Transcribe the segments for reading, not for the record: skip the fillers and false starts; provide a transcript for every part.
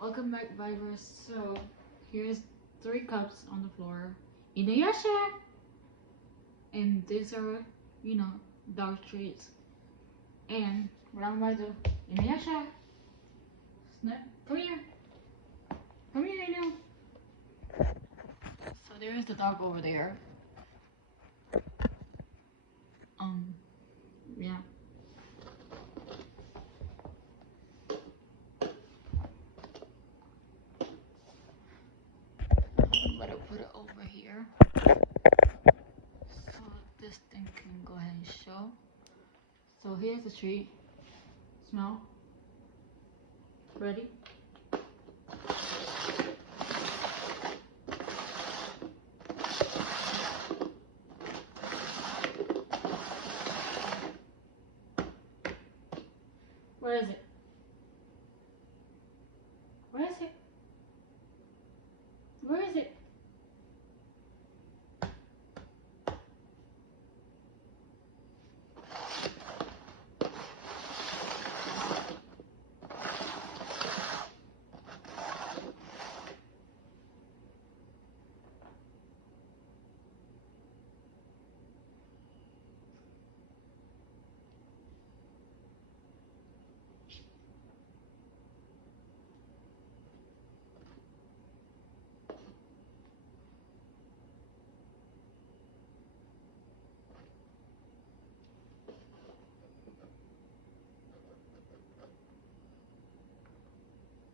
Welcome back, Vibers. So, here's 3 cups on the floor. Inuyasha! And these are, dog treats. And what I'm about to do, Inuyasha! Snap, come here. Come here, Inu. So, there's the dog over there. Yeah. Let it put it over here. So this thing can go ahead and show. So here's the treat. Smell. Ready? Where is it? Where is it? Where is it?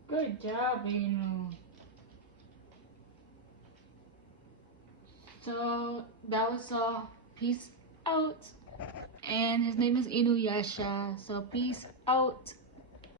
Good job, Inu. So that was all. Peace out. And his name is Inuyasha. So peace out.